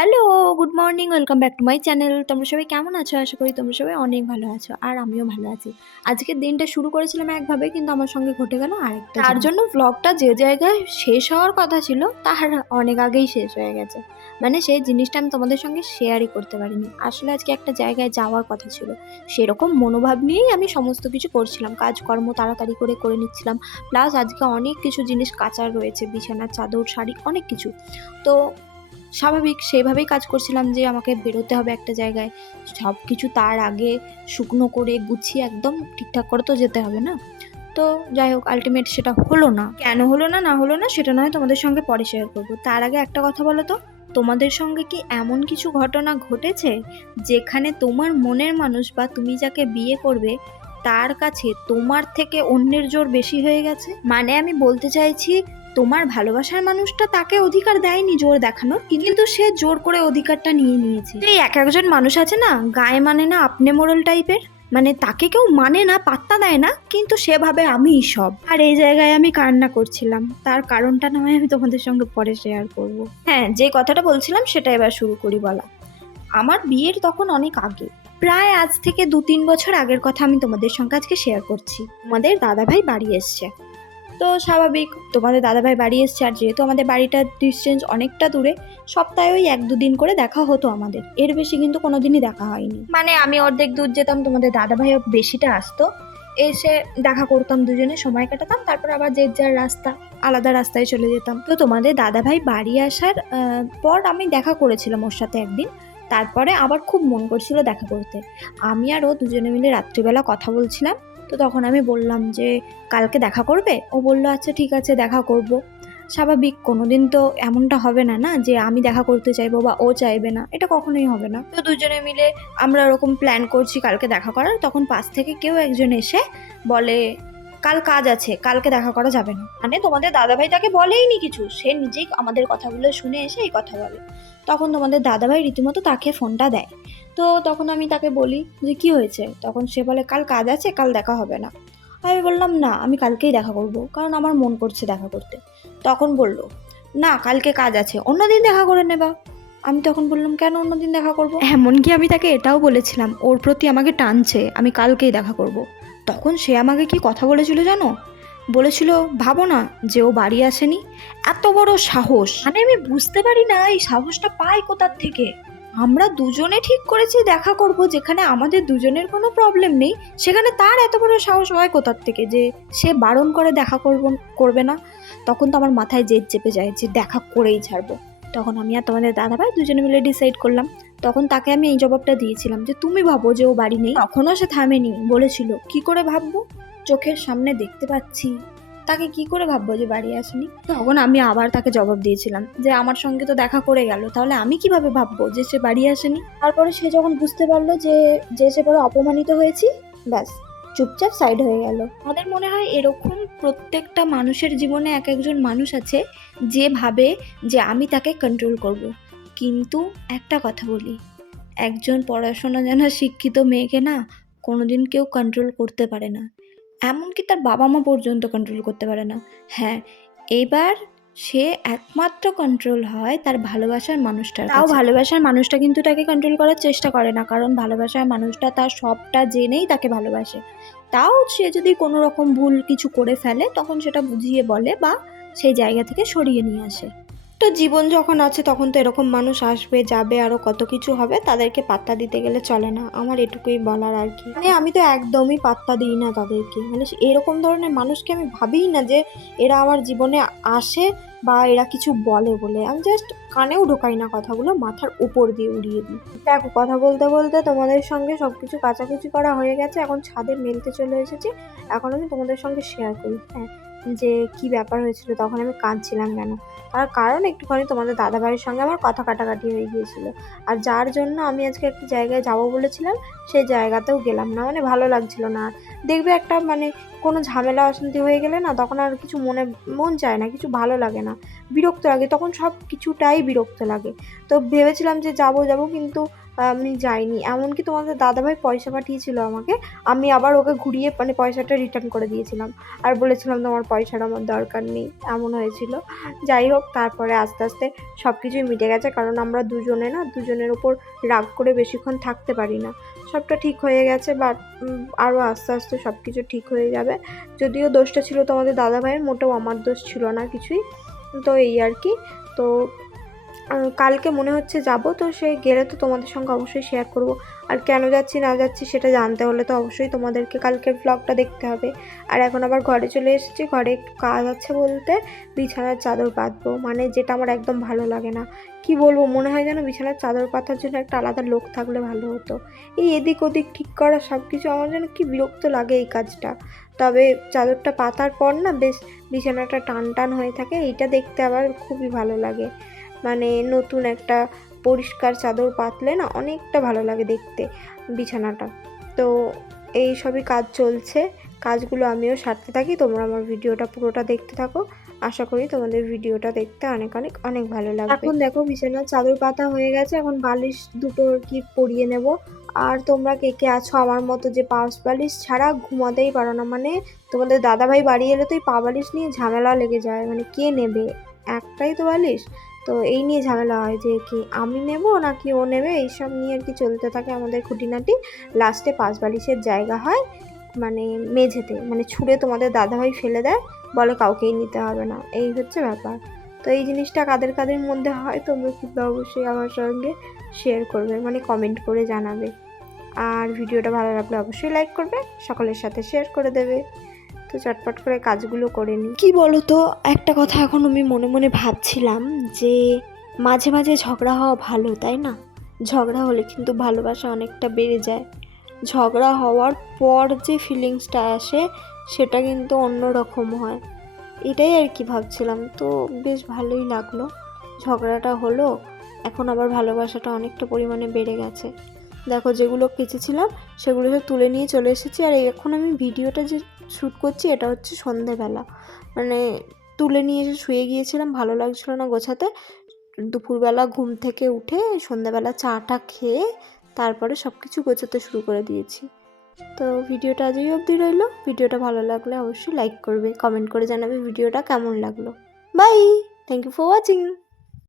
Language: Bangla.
Hello good morning welcome back to my channel তোমরা সবাই কেমন আছো? আশা করি তোমরা সবাই অনেক ভালো আছো আর আমিও ভালো আছি। আজকের দিনটা শুরু করেছিলাম একভাবে কিন্তু আমার সঙ্গে ঘটে গেল আরেকটা। তার জন্য ব্লগটা যে জায়গায় শেষ হওয়ার কথা ছিল তার অনেক আগেই শেষ হয়ে গেছে। মানে সেই জিনিসটা আমি তোমাদের সঙ্গে শেয়ারই করতে পারিনি। আসলে আজকে একটা জায়গায় যাওয়ার কথা ছিল। সেরকম মনোভাব নিয়েই আমি সমস্ত কিছু করছিলাম। কাজকর্ম তাড়াতাড়ি করে করে নিচ্ছিলাম। প্লাস আজকে অনেক কিছু জিনিস কাচার রয়েছে বিছানার চাদর শাড়ি অনেক কিছু। তো স্বাভাবিক, সেইভাবেই কাজ করছিলাম যে আমাকে বেরোতে হবে একটা জায়গায়। সব কিছু তার আগে শুকনো করে গুছিয়ে একদম ঠিকঠাক করে তো যেতে হবে না? তো যাই হোক আলটিমেট সেটা হলো না। কেন হলো না না হলো না, সেটা নয়, তোমাদের সঙ্গে পরে শেয়ার করব। তার আগে একটা কথা বলো তো, তোমাদের সঙ্গে কি এমন কিছু ঘটনা ঘটেছে যেখানে তোমার মনের মানুষ বা তুমি যাকে বিয়ে করবে, তার কাছে তোমার থেকে অন্যের জোর বেশি হয়ে গেছে? মানে আমি বলতে চাইছি তোমার ভালোবাসার মানুষটা তাকে অধিকার দেয়নি জোর দেখানোর, কিন্তু সে জোর করে অধিকারটা নিয়ে নিয়েছে। এই এক একজন মানুষ আছে না, গায়ে মানে না আপনি মোড়ল টাইপের? মানে তাকে কেউ মানে না, পাত্তা দেয় না, কিন্তু সে ভাবে আমিই সব। আর এই জায়গায় আমি কান্না করছিলাম। তার কারণটা না আমি তোমাদের সঙ্গে পরে শেয়ার করব। হ্যাঁ যে কথাটা বলছিলাম সেটা এবার শুরু করি বলা। আমার বিয়ের তখন অনেক আগে। প্রায় আজ থেকে দু তিন বছর আগের কথা আমি তোমাদের সঙ্গে আজকে শেয়ার করছি। তোমাদের দাদাভাই বাড়ি এসছে। তো স্বাভাবিক। তোমাদের দাদাভাই বাড়ি এসছে আর যেহেতু আমাদের বাড়িটার ডিস্টেন্স অনেকটা দূরে, সপ্তাহে ওই এক দুদিন করে দেখা হতো আমাদের। এর বেশি কিন্তু কোনোদিনই দেখা হয়নি। মানে আমি অর্ধেক দূর যেতাম, তোমাদের দাদাভাইও বেশিটা আসতো। এসে দেখা করতাম দুজনে, সময় কাটাতাম, তারপর আবার যে যার রাস্তা, আলাদা রাস্তায় চলে যেতাম। তো তোমাদের দাদাভাই বাড়ি আসার পর আমি দেখা করেছিলাম ওর সাথে একদিন। তারপরে আবার খুব মন করছিল দেখা করতে। আমি আর ও দুজনে মিলে রাত্রিবেলা কথা বলছিলাম। তো তখন আমি বললাম যে, কালকে দেখা করবে? ও বলল আচ্ছা ঠিক আছে, দেখা করব। স্বাভাবিক, কোনোদিন তো এমনটা হবে না না? যে, আমি দেখা করতে চাইব বা ও চাইবে না। এটা কখনোই হবে না। তো দুজনে মিলে আমরা ওরকম প্ল্যান করছি কালকে দেখা করার। তখন পাশ থেকে কেউ একজন এসে বলে, কাল কাজ আছে, কালকে দেখা করা যাবে না। মানে তোমাদের দাদাভাই তাকে বলেইনি কিছু। সে নিজেই আমাদের কথাগুলো শুনে এসে এই কথা বলে। তখন তোমাদের দাদাভাই রীতিমতো তাকে ফোনটা দেয়। তো তখন আমি তাকে বলি যে, কি হয়েছে? তখন সে বলে, কাল কাজ আছে, কাল দেখা হবে না। আমি বললাম, না, আমি কালকেই দেখা করব, কারণ আমার মন করছে দেখা করতে। তখন বলল, না, কালকে কাজ আছে, অন্যদিন দেখা করে নেবা। আমি তখন বললাম, কেন অন্যদিন দেখা করব? এমনকি আমি তাকে এটাও বলেছিলাম, ওর প্রতি আমাকে টানছে, আমি কালকেই দেখা করব। তখন সে আমাকে কি কথা বলেছিল জানো? বলেছিল, ভাবো না যে ও বাড়ি আসেনি। এত বড় সাহস। মানে আমি বুঝতে পারি না, এই সাহসটা পাই কোথার থেকে? আমরা দুজনে ঠিক করেছি দেখা করব, যেখানে আমাদের দুজনের কোনো প্রবলেম নেই। সেখানে তার এত বড় সাহস হয় কোথার থেকে যে সে বারণ করে দেখা করব, করবে না? তখন তো আমার মাথায় জেদ চেপে যায় যে দেখা করেই ছাড়বো। তখন আমি আর তোমাদের দাদাভাই দুজনে মিলে ডিসাইড করলাম। তখন তাকে আমি এই জবাবটা দিয়েছিলাম যে তুমি ভাবো যে ও বাড়ি নেই। তখনও সে থামেনি। বলেছিল, কি করে ভাববো? চোখের সামনে দেখতে পাচ্ছি। তাকে কি করে ভাববো যে বাড়ি আসেনি? তখন আমি আবার তাকে জবাব দিয়েছিলাম যে আমার সঙ্গে তো দেখা করে গেল, তাহলে আমি কীভাবে ভাববো যে সে বাড়ি আসেনি? তারপরে সে যখন বুঝতে পারল যে যে সে পরে অপমানিত হয়েছি, ব্যাস, চুপচাপ সাইড হয়ে গেল। আমাদের মনে হয় এরকম প্রত্যেকটা মানুষের জীবনে এক একজন মানুষ আছে যে ভাবে যে আমি তাকে কন্ট্রোল করব। কিন্তু একটা কথা বলি, একজন পড়াশোনা জানা শিক্ষিত মেয়েকে না কোনোদিন কেউ কন্ট্রোল করতে পারে না। এমনকি তার বাবা মা পর্যন্ত কন্ট্রোল করতে পারে না। হ্যাঁ এবার সে একমাত্র কন্ট্রোল হয় তার ভালোবাসার মানুষটার তাও ভালোবাসার মানুষটা কিন্তু তাকে কন্ট্রোল করার চেষ্টা করে না কারণ ভালোবাসার মানুষটা তার সবটা জেনেই তাকে ভালোবাসে। তাও সে যদি কোনো রকম ভুল কিছু করে ফেলে তখন সেটা বুঝিয়ে বলে বা সেই জায়গা থেকে সরিয়ে নিয়ে আসে। তো জীবন যখন আছে, তখন তো এরকম মানুষ আসবে, যাবে আরও কত কিছু হবে, তাদেরকে পাত্তা দিতে গেলে চলে না। আমার এটুকুই বলার আর কি। মানে আমি তো একদমই পাত্তা দিই না তাদেরকে। মানে এরকম ধরনের মানুষকে আমি ভাবিই না যে, এরা আমার জীবনে আসে বা এরা কিছু বলে বলে। আমি জাস্ট কানেও ঢোকাই না কথাগুলো, মাথার উপর দিয়ে উড়িয়ে দিই। দেখো, কথা বলতে বলতে তোমাদের সঙ্গে সব কিছু কাচাকুচি করা হয়ে গেছে। এখন ছাদে মেলতে চলে এসেছি। এখন আমি তোমাদের সঙ্গে শেয়ার করি। হ্যাঁ। যে কি ব্যাপার হয়েছিল, তখন আমি কাঁদছিলাম কেন? তার কারণ একটুখানি তোমাদের দাদাবাড়ির সঙ্গে আমার কথা কাটাকাটি হয়ে গিয়েছিল। আর যার জন্য আমি আজকে একটা জায়গায় যাব বলেছিলাম সেই জায়গাতেও গেলাম না মানে ভালো লাগছিল না। দেখবে একটা মানে কোনো ঝামেলা অশান্তি হয়ে গেলে না, তখন আর কিছু মনে, মন চায় না, কিছু ভালো লাগে না। বিরক্ত লাগে, তখন সব কিছুটাই বিরক্ত লাগে। তো ভেবেছিলাম যে যাব যাব, কিন্তু আমি যাইনি। এমনকি তোমাদের দাদাভাই পয়সা পাঠিয়েছিল আমাকে, আমি আবার ওকে ঘুরিয়ে মানে পয়সাটা রিটার্ন করে দিয়েছিলাম। আর বলেছিলাম তোমার পয়সার আমার দরকার নেই, এমন হয়েছিল। যাই হোক, তারপরে আস্তে আস্তে সব কিছুই মিটে গেছে, কারণ আমরা দুজনে না, দুজনের ওপর রাগ করে বেশিক্ষণ থাকতে পারি না। সবটা ঠিক হয়ে গেছে বাট আরও আস্তে আস্তে সব কিছু ঠিক হয়ে যাবে। যদিও দোষটা ছিল তোমাদের দাদাভাইয়ের, মোটেও আমার দোষ ছিল না কিছুই। তো এই আর কি। তো কালকে মনে হচ্ছে যাব, তো সে গেলে তো তোমাদের সঙ্গে অবশ্যই শেয়ার করব। আর কেন যাচ্ছি, না যাচ্ছি সেটা জানতে হলে তো অবশ্যই তোমাদেরকে কালকের ব্লগটা দেখতে হবে। আর এখন আবার ঘরে চলে এসেছি, ঘরে কাজ আছে বলতে বিছানার চাদর পাতবো মানে যেটা আমার একদম ভালো লাগে না। কি বলব, মনে হয় যেন বিছানার চাদর পাতার জন্য একটা আলাদা লোক থাকলে ভালো হতো। এই এদিক ওদিক ঠিক করা সব কিছু আমার যেন কি বিরক্ত লাগে এই কাজটা। তবে চাদরটা পাতার পর না বেশ বিছানাটা টান টান হয়ে থাকে, এইটা দেখতে আবার খুবই ভালো লাগে। মানে নতুন একটা পরিষ্কার চাদর পাতলে না অনেকটা ভালো লাগে দেখতে বিছানাটা। তো এই সবই কাজ চলছে, কাজগুলো আমিও সারতে থাকি, তোমরা আমার ভিডিওটা পুরোটা দেখতে থাকো। আশা করি তোমাদের ভিডিওটা দেখতে অনেক অনেক অনেক ভালো লাগবে। এখন দেখো বিছানার চাদর পাতা হয়ে গেছে, এখন বালিশ দুটো কি পরিয়ে নেব। আর তোমরা কে কে আছো আমার মতো যে পাশ বালিশ ছাড়া, ঘুমাতেই পারো না। মানে তোমাদের দাদাভাই বাড়ি এলে তো এই পা বালিশ নিয়ে ঝামেলা লেগে যায়। মানে কে নেবে? একটাই তো বালিশ। তো এই নিয়ে ঝামেলা হয় যে কি আমি নেব নাকি ও নেবে? এইসব নিয়ে আর কি চলতে থাকে আমাদের খুঁটিনাটি। লাস্টে পাঁচ বালিশের জায়গা হয় মানে মেঝেতে মানে ছুঁড়ে তোমাদের দাদাভাই ফেলে দেয়, বলে কাউকেই নিতে হবে না। এই হচ্ছে ব্যাপার। তো এই জিনিসটা কাদের কাদের মধ্যে হয় তোমরা কিন্তু অবশ্যই আমার সঙ্গে শেয়ার করবে মানে কমেন্ট করে জানাবে। আর ভিডিওটা ভালো লাগলে অবশ্যই লাইক করবে, সকলের সাথে শেয়ার করে দেবে। তো চটপট করে কাজগুলো করে নিই। কি বলো তো একটা কথা এখন আমি মনে মনে ভাবছিলাম যে মাঝে মাঝে ঝগড়া হওয়া ভালো, তাই না? ঝগড়া হলে কিন্তু ভালোবাসা অনেকটা বেড়ে যায়। ঝগড়া হওয়ার পর যে ফিলিংসটা আসে, সেটা কিন্তু অন্য রকম হয়। এটাই আর কি ভাবছিলাম, তো বেশ ভালোই লাগল। ঝগড়াটা হলো, এখন আবার ভালোবাসাটা অনেকটা পরিমাণে বেড়ে গেছে। দেখো যেগুলো কেচেছিলাম সেগুলো সব তুলে নিয়ে চলে এসেছি। আর এখন আমি ভিডিওটা যে শ্যুট করছি এটা হচ্ছে সন্ধেবেলা। মানে তুলে নিয়ে এসে শুয়ে গিয়েছিলাম, ভালো লাগছিল না গোছাতে। দুপুরবেলা ঘুম থেকে উঠে সন্ধ্যাবেলা চাটা খেয়ে তারপরে সব কিছু গোছাতে শুরু করে দিয়েছি। তো ভিডিওটা আজই অবধি রইল। ভিডিওটা ভালো লাগলে অবশ্যই লাইক করবে কমেন্ট করে জানাবে ভিডিওটা কেমন লাগল। Bye thank you for watching